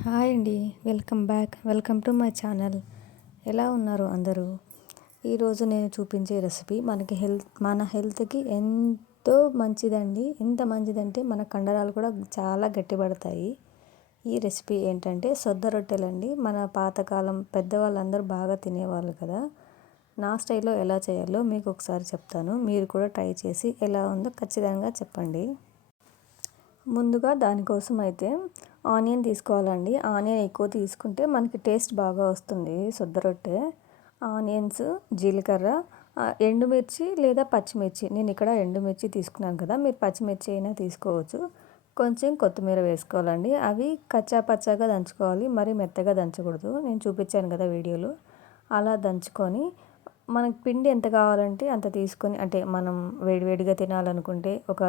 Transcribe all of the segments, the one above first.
Hi అండి. Welcome back. Welcome to my channel. ఎలా ఉన్నారు అందరూ? ఈరోజు నేను చూపించే రెసిపీ మనకి హెల్త్ మన హెల్త్కి ఎంతో మంచిదండి. ఎంత మంచిదంటే మన కండరాలు కూడా చాలా గట్టిపడతాయి. ఈ రెసిపీ ఏంటంటే సొద్ద రొట్టెలండి. మన పాతకాలం పెద్దవాళ్ళందరూ బాగా తినేవాళ్ళు కదా. నా స్టైల్లో ఎలా చేయాలో మీకు ఒకసారి చెప్తాను. మీరు కూడా ట్రై చేసి ఎలా ఉందో ఖచ్చితంగా చెప్పండి. ముందుగా దానికోసం అయితే ఆనియన్ తీసుకోవాలండి. ఆనియన్ ఎక్కువ తీసుకుంటే మనకి టేస్ట్ బాగా వస్తుంది సుద్ద రొట్టె. ఆనియన్స్ జీలకర్ర ఎండుమిర్చి లేదా పచ్చిమిర్చి. నేను ఇక్కడ ఎండుమిర్చి తీసుకున్నాను కదా మీరు పచ్చిమిర్చి అయినా తీసుకోవచ్చు. కొంచెం కొత్తిమీర వేసుకోవాలండి. అవి కచ్చా పచ్చాగా దంచుకోవాలి మరి మెత్తగా దంచకూడదు. నేను చూపించాను కదా వీడియోలో. అలా దంచుకొని మనకు పిండి ఎంత కావాలంటే అంత తీసుకొని అంటే మనం వేడివేడిగా తినాలనుకుంటే ఒక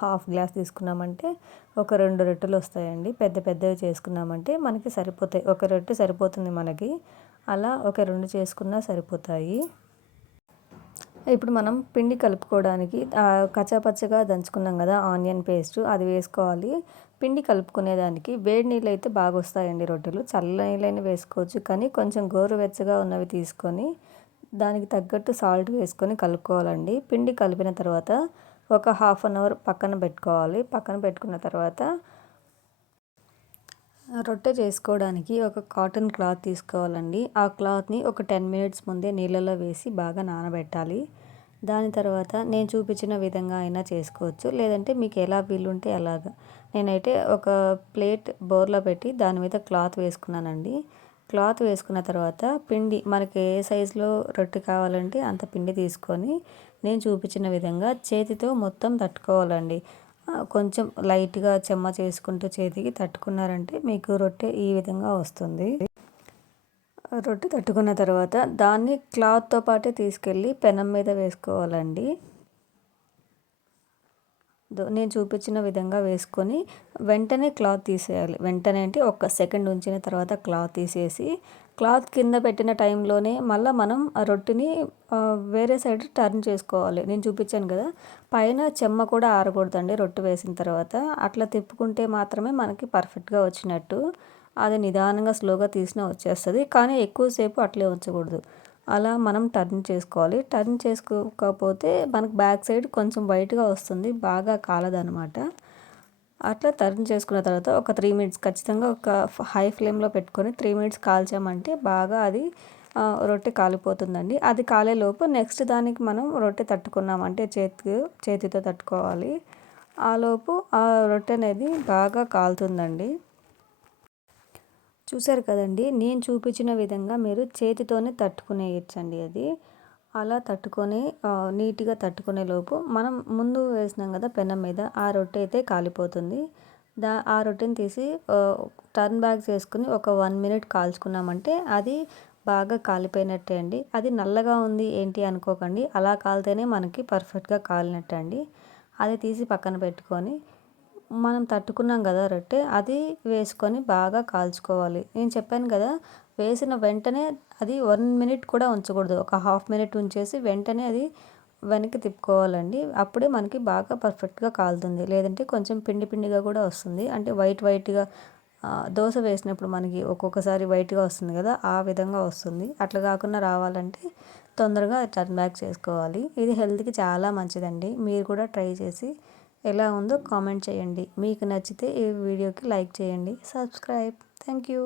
హాఫ్ గ్లాస్ తీసుకున్నామంటే ఒక రెండు రొట్టెలు వస్తాయండి. పెద్ద పెద్దవి చేసుకున్నామంటే మనకి సరిపోతాయి. ఒక రొట్టె సరిపోతుంది మనకి. అలా ఒక రెండు చేసుకున్నా సరిపోతాయి. ఇప్పుడు మనం పిండి కలుపుకోవడానికి కచ్చాపచ్చగా దంచుకున్నాం కదా ఆనియన్ పేస్ట్ అది వేసుకోవాలి. పిండి కలుపుకునేదానికి వేడి నీళ్ళు అయితే బాగా వస్తాయండి రొట్టెలు. చల్ల నీళ్ళైనా వేసుకోవచ్చు కానీ కొంచెం గోరువెచ్చగా ఉన్నవి తీసుకొని దానికి తగ్గట్టు సాల్ట్ వేసుకొని కలుపుకోవాలండి. పిండి కలిపిన తర్వాత ఒక హాఫ్ అన్ అవర్ పక్కన పెట్టుకోవాలి. పక్కన పెట్టుకున్న తర్వాత రొట్టె చేసుకోవడానికి ఒక కాటన్ క్లాత్ తీసుకోవాలండి. ఆ క్లాత్ని ఒక టెన్ మినిట్స్ ముందే నీళ్ళలో వేసి బాగా నానబెట్టాలి. దాని తర్వాత నేను చూపించిన విధంగా అయినా చేసుకోవచ్చు. లేదంటే మీకు ఎలా వీలుంటే అలాగా. నేనైతే ఒక ప్లేట్ బోర్లో పెట్టి దాని మీద క్లాత్ వేసుకున్నానండి. క్లాత్ వేసుకున్న తర్వాత పిండి మనకి ఏ సైజులో రొట్టె కావాలంటే అంత పిండి తీసుకొని నేను చూపించిన విధంగా చేతితో మొత్తం తట్టుకోవాలండి. కొంచెం లైట్గా చెమ్మ చేసుకుంటూ చేతికి తట్టుకున్నారంటే మీకు రొట్టె ఈ విధంగా వస్తుంది. రొట్టె తట్టుకున్న తర్వాత దాన్ని క్లాత్తో పాటే తీసుకెళ్ళి పెనం మీద వేసుకోవాలండి. నేను చూపించిన విధంగా వేసుకొని వెంటనే క్లాత్ తీసేయాలి. వెంటనే అంటే ఒక సెకండ్ ఉంచిన తర్వాత క్లాత్ తీసేసి క్లాత్ కింద పెట్టిన టైంలోనే మళ్ళీ మనం ఆ రొట్టెని వేరే సైడ్ టర్న్ చేసుకోవాలి. నేను చూపించాను కదా పైన చెమ్మ కూడా ఆరకూడదండి రొట్టె వేసిన తర్వాత. అట్లా తిప్పుకుంటే మాత్రమే మనకి పర్ఫెక్ట్గా వచ్చినట్టు అది నిదానంగా స్లోగా తీసినా వచ్చేస్తుంది. కానీ ఎక్కువసేపు అట్లే ఉంచకూడదు. అలా మనం టర్న్ చేసుకోవాలి. టర్న్ చేసుకోకపోతే మనకు బ్యాక్ సైడ్ కొంచెం వైట్గా వస్తుంది. బాగా కాలదనమాట అట్లా టర్న్ చేసుకున్న తర్వాత ఒక త్రీ మినిట్స్ ఖచ్చితంగా ఒక హై ఫ్లేమ్లో పెట్టుకొని త్రీ మినిట్స్ కాల్చామంటే బాగా అది రొట్టె కాలిపోతుందండి. అది కాలేలోపు నెక్స్ట్ దానికి మనం రొట్టె తట్టుకున్నాం అంటే చేతికి చేతితో తట్టుకోవాలి. ఆలోపు ఆ రొట్టె అనేది బాగా కాలుతుందండి. చూసారు కదండి. నేను చూపించిన విధంగా మీరు చేతితోనే తట్టుకునేయచ్చండి అది. అలా తట్టుకొని నీట్గా తట్టుకునే లోపు మనం ముందు వేసినాం కదా పెనం మీద ఆ రొట్టె అయితే కాలిపోతుంది. దా ఆ రొట్టెని తీసి టర్న్ బ్యాక్ చేసుకుని ఒక వన్ మినిట్ కాల్చుకున్నామంటే అది బాగా కాలిపోయినట్టే అండి. అది నల్లగా ఉంది ఏంటి అనుకోకండి. అలా కాలితేనే మనకి పర్ఫెక్ట్గా కాలినట్టే అండి. అది తీసి పక్కన పెట్టుకొని మనం తట్టుకున్నాం కదా రొట్టె అది వేసుకొని బాగా కాల్చుకోవాలి. నేను చెప్పాను కదా వేసిన వెంటనే అది వన్ మినిట్ కూడా ఉంచకూడదు. ఒక హాఫ్ మినిట్ ఉంచేసి వెంటనే అది వెనక్కి తిప్పుకోవాలండి. అప్పుడే మనకి బాగా పర్ఫెక్ట్గా కాలుతుంది. లేదంటే కొంచెం పిండి పిండిగా కూడా వస్తుంది. అంటే వైట్ వైట్గా దోశ వేసినప్పుడు మనకి ఒక్కొక్కసారి వైట్గా వస్తుంది కదా ఆ విధంగా వస్తుంది. అట్లా కాకుండా రావాలంటే తొందరగా టర్న్ బ్యాక్ చేసుకోవాలి. ఇది హెల్త్కి చాలా మంచిదండి. మీరు కూడా ట్రై చేసి ఎలా ఉందో కామెంట్ చేయండి. మీకు నచ్చితే ఈ వీడియోకి లైక్ చేయండి. సబ్స్క్రైబ్. Thank you.